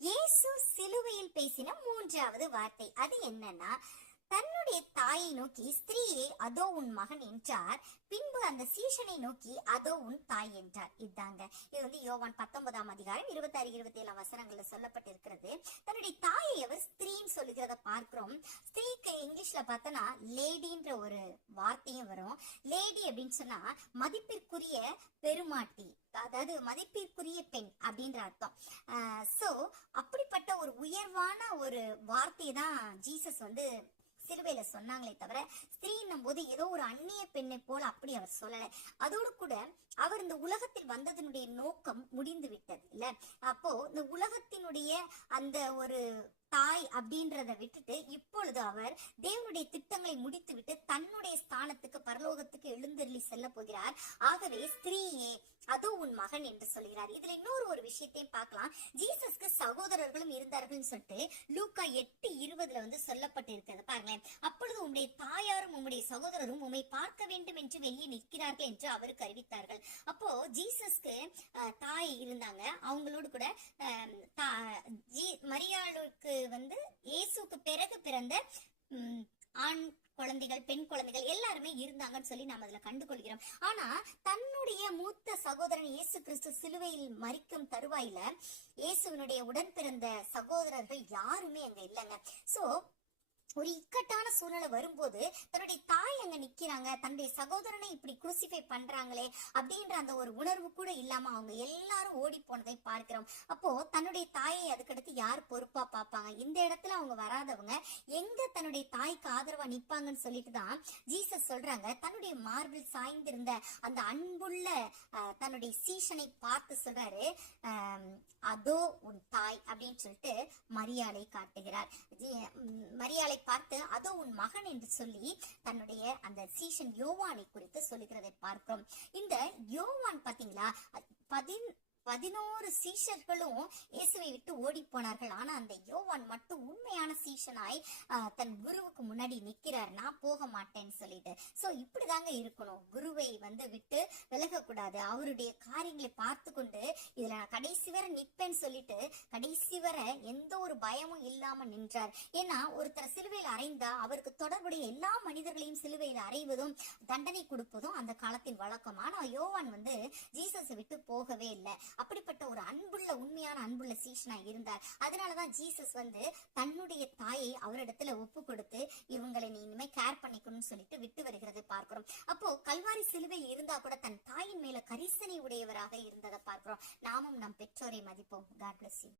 இயேசு சிலுவையில் பேசின மூன்றாவது வார்த்தை அது என்னன்னா, தன்னுடைய தாயை நோக்கி ஸ்திரீயே அதோ உன் மகன் என்றார். பின்பு அந்த சீஷனை நோக்கி அதோ உன் தாய் என்றார். இதாங்க இது வந்து யோவான் 19ஆம் அதிகாரம் 26 27 வசனங்கள்ல சொல்லப்பட்டிருக்கிறது. தன்னுடைய தாயை அவர் ஸ்திரீன்னு சொல்லுகிறத பார்க்கிறோம். ஸ்திரீக்கு இங்கிலீஷ்ல பார்த்தோன்னா லேடின்ற ஒரு வார்த்தையும் வரும். லேடி அப்படின்னு சொன்னா மதிப்பிற்குரிய பெருமாட்டி, அதாவது மதிப்பிற்குரிய பெண் அப்படின்ற அர்த்தம். சோ அப்படிப்பட்ட ஒரு உயர்வான ஒரு வார்த்தையை தான் ஜீசஸ் வந்து சிலுவையில சொன்னாங்களே தவிர ஸ்திரீன்னும் போது ஏதோ ஒரு அந்நிய பெண்ணை போல அப்படி அவர் சொல்லல. அதோடு கூட அவர் இந்த உலகத்தில் வந்ததனுடைய நோக்கம் முடிந்து விட்டது இல்ல. அப்போ இந்த உலகத்தினுடைய அந்த ஒரு தாய் அப்படின்றத விட்டுட்டு இப்பொழுது அவர் தேவனுடைய திட்டங்களை முடித்து விட்டு தன்னுடைய ஸ்தானத்துக்கு பரலோகத்துக்கு எழுந்தருளி செல்ல போகிறார். ஆகவே ஸ்திரீயே அதோ உன் மகன் என்று சொல்கிறார். இதுல இன்னொரு ஒரு விஷயத்தையும் பார்க்கலாம். ஜீசஸ்க்கு சகோதரர்களும் இருந்தார்கள் சொல்லிட்டு லூக்கா 8:20 வந்து சொல்லப்பட்டு இருக்கிறது பாருங்களேன். அப்பொழுது உம்முடைய தாயாரும் உம்முடைய சகோதரரும் உம்மை பார்க்க வேண்டும் என்று வெளியே நிற்கிறார்கள் என்று அவருக்கு அறிவித்தார்கள். அப்போ ஜீசஸ்க்கு தாய் இருந்தாங்க. அவங்களோடு கூட மரியாளுக்கு வந்து இயேசுக்கு பிறகு பிறந்த ஆண் குழந்தைகள் பெண் குழந்தைகள் எல்லாருமே இருந்தாங்கன்னு சொல்லி நாம் அதுல கண்டுகொள்கிறோம். ஆனா தன்னுடைய மூத்த சகோதரன் இயேசு கிறிஸ்து சிலுவையில் மரிக்கும் தருவாயில இயேசுவினுடைய உடன் பிறந்த சகோதரர்கள் யாருமே அங்க இல்லைங்க. சோ ஒரு இக்கட்டான சூழ்நிலை வரும்போது தன்னுடைய தாய் அங்க நிக்கிறாங்க, தன்னுடைய சகோதரனை இப்படி குரூசிஃபை பண்றாங்களே அப்படின்ற அந்த ஒரு உணர்வு கூட இல்லாம அவங்க எல்லாரும் ஓடி போனதை பார்க்கிறோம். அப்போ தன்னுடைய தாயை அதுக்கடுத்து யார் பொறுப்பா பார்ப்பாங்க? இந்த இடத்துல அவங்க வராதவங்க எங்க தன்னுடைய தாய்க்கு ஆதரவா நிப்பாங்கன்னு சொல்லிட்டு தான் ஜீசஸ் சொல்றாங்க. தன்னுடைய மார்பில் சாய்ந்திருந்த அந்த அன்புள்ள தன்னுடைய சீஷனை பார்த்து சொல்றாரு, அதோ உன் தாய் அப்படின்னு சொல்லிட்டு மரியாளை காட்டுகிறார். மரியாளை பார்த்து அதோ உன் மகன் என்று சொல்லி தன்னுடைய அந்த சீஷன் யோவானை குறித்து சொல்லுகிறதை பார்க்கிறோம். இந்த யோவான் பாத்தீங்களா, 11 சீஷர்களும் இயேசுவை விட்டு ஓடி போனார்கள். ஆனா அந்த யோவான் மட்டும் உண்மையான சீஷனாய் தன் குருவுக்கு முன்னாடி நிக்கிறார், நான் போக மாட்டேன்னு சொல்லிட்டு. சோ இப்படிதாங்க இருக்கணும். குருவை வந்து விட்டு விலக கூடாது. அவருடைய காரியங்களை பார்த்து கொண்டு இதுல நான் கடைசி வரை நிப்பேன்னு சொல்லிட்டு கடைசி வரை எந்த ஒரு பயமும் இல்லாம நின்றார். ஏன்னா ஒருத்தர் சிலுவையில் அறைந்தா அவருக்கு தொடர்புடைய எல்லா மனிதர்களையும் சிலுவையில் அறைவதும் தண்டனை கொடுப்பதும் அந்த காலத்தின் வழக்கம். ஆனா யோவான் வந்து ஜீசஸை விட்டு போகவே இல்லை. அப்படிப்பட்ட ஒரு அன்புள்ள உண்மையான அன்புள்ள சீஷனா இருந்தார். அதனாலதான் ஜீசஸ் வந்து தன்னுடைய தாயை அவரிடத்துல ஒப்பு கொடுத்து இவங்களை நீ இனிமே கேர் பண்ணிக்கணும்னு சொல்லிட்டு விட்டு வருகிறதை பார்க்கிறோம். அப்போ கல்வாரி சிலுவையில் இருந்தா கூட தன் தாயின் மேல கரிசனை உடையவராக இருந்ததை பார்க்கிறோம். நாமும் நம் பெற்றோரை மதிப்போம். God bless you.